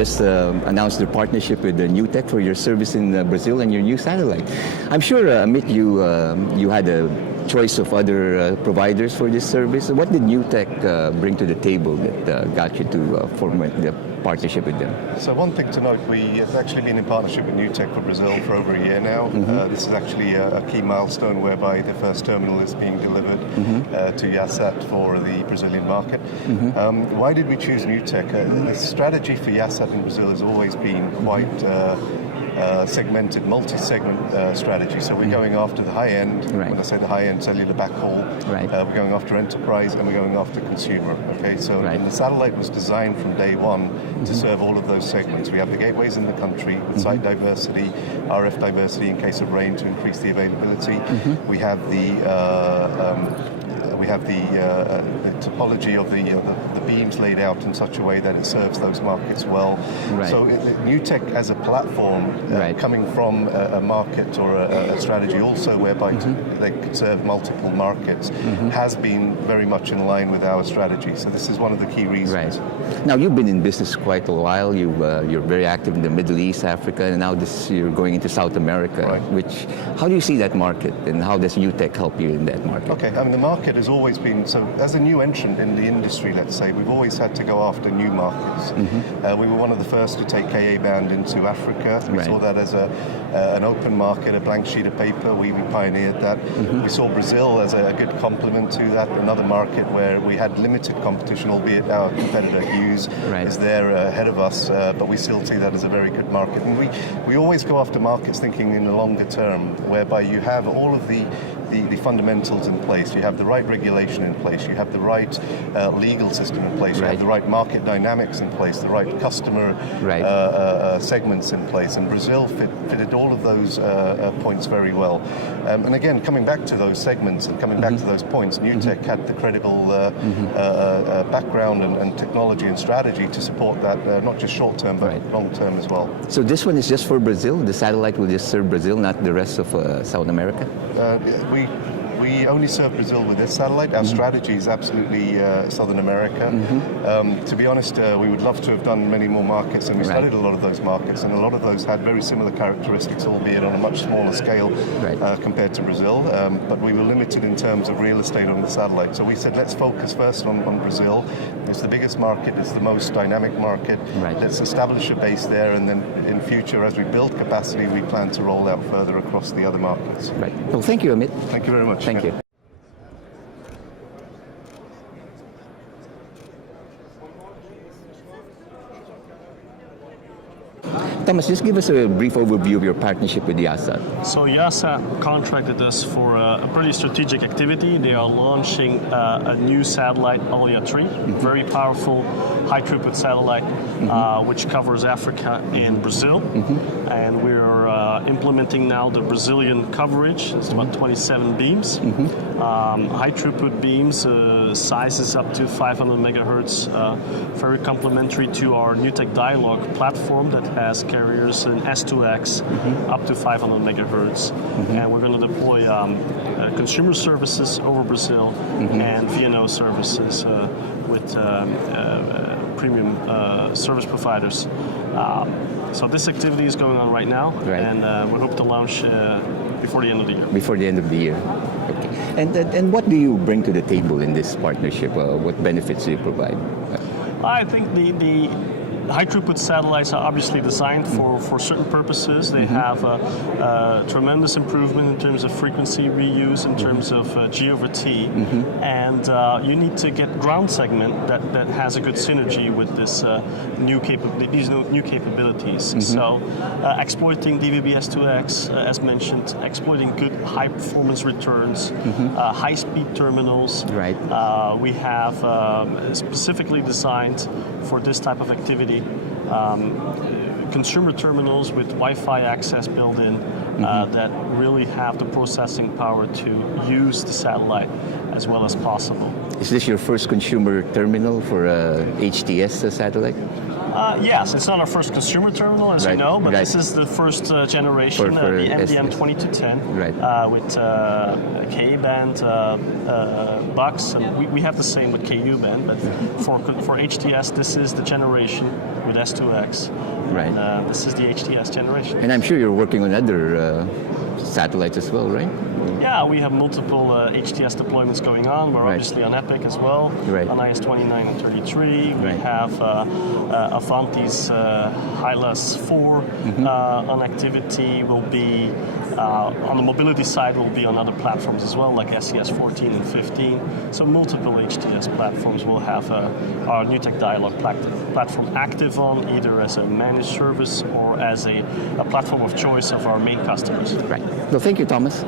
just announced their partnership with Newtec for your service in Brazil and your new satellite. I'm sure, Amit, you had a choice of other providers for this service. What did Newtec bring to the table that got you to form the partnership with them? So one thing to note, we have actually been in partnership with Newtec for Brazil for over a year now. This is actually a key milestone whereby the first terminal is being delivered to Yahsat for the Brazilian market. Why did we choose Newtec? The strategy for Yahsat in Brazil has always been quite segmented, multi-segment strategy. So we're going after the high-end, when I say the high-end, cellular backhaul, we're going after enterprise, and we're going after consumer. Okay, so the satellite was designed from day one to serve all of those segments. We have the gateways in the country with site diversity, RF diversity in case of rain to increase the availability. We have the topology of the beams laid out in such a way that it serves those markets well. So Newtec as a platform, coming from a market or a strategy also whereby they could serve multiple markets, has been very much in line with our strategy. So this is one of the key reasons. Now, you've been in business quite a while. You're very active in the Middle East, Africa, and now you're going into South America. How do you see that market, and how does Newtec help you in that market? Okay, I mean, the market has always been, so as a new entrant in the industry, let's say, we've always had to go after new markets. We were one of the first to take Ka-band into Africa. We saw that as an open market, a blank sheet of paper. We pioneered that. We saw Brazil as a good complement to that, another market where we had limited competition, albeit our competitor Hughes is there ahead of us, but we still see that as a very good market. And we always go after markets thinking in the longer term, whereby you have all of the fundamentals in place, you have the right regulation in place, you have the right legal system in place, you have the right market dynamics in place, the right customer segments in place, and Brazil fitted all of those points very well. And again, coming back to those segments and coming back to those points, Newtec had the credible background and technology and strategy to support that, not just short term, but long term as well. So this one is just for Brazil? The satellite will just serve Brazil, not the rest of South America? We only serve Brazil with this satellite. Our strategy is absolutely Southern America. To be honest, we would love to have done many more markets, and we studied a lot of those markets, and a lot of those had very similar characteristics, albeit on a much smaller scale compared to Brazil. But we were limited in terms of real estate on the satellite. So we said, let's focus first on Brazil. It's the biggest market, it's the most dynamic market. Let's establish a base there, and then in future, as we build capacity, we plan to roll out further across the other markets. Well, thank you, Amit. Thank you very much. Thank you. Thomas, just give us a brief overview of your partnership with Yahsat. So Yahsat contracted us for a pretty strategic activity. They are launching a new satellite, Alia 3, very powerful, high throughput satellite, which covers Africa and Brazil. And we're implementing now the Brazilian coverage. It's about 27 beams. High throughput beams, sizes up to 500 megahertz, very complementary to our Newtec Dialog platform that has carriers in S2X up to 500 megahertz. And we're going to deploy consumer services over Brazil and VNO services with premium service providers. So this activity is going on right now, and we hope to launch before the end of the year. Before the end of the year. Okay. And what do you bring to the table in this partnership? What benefits do you provide? I think the high throughput satellites are obviously designed for certain purposes. They have a tremendous improvement in terms of frequency reuse, in terms of G over T, and you need to get ground segment that has a good synergy with this new capabilities. So exploiting DVB-S2X, as mentioned, exploiting good high performance returns, high speed terminals. We have specifically designed for this type of activity consumer terminals with Wi-Fi access built in that really have the processing power to use the satellite as well as possible. Is this your first consumer terminal for HTS satellite? Yes, it's not our first consumer terminal, as you know, but this is the first generation, the MDM2210, with Ka-band bucks, and we have the same with Ku-band, but for HTS, this is the generation with S2X. Right. And this is the HTS generation. And I'm sure you're working on other satellites as well, right? Yeah, we have multiple HTS deployments going on. We're Right. obviously on Epic as well, Right. on IS-29 and 33. We Right. have Avanti's HILAS 4 on activity. Will be on the mobility side, will be on other platforms as well, like SES 14 and 15. So multiple HTS platforms will have our Newtec Dialog platform active on, either as a managed service or as a platform of choice of our main customers. Right. Well, thank you, Thomas.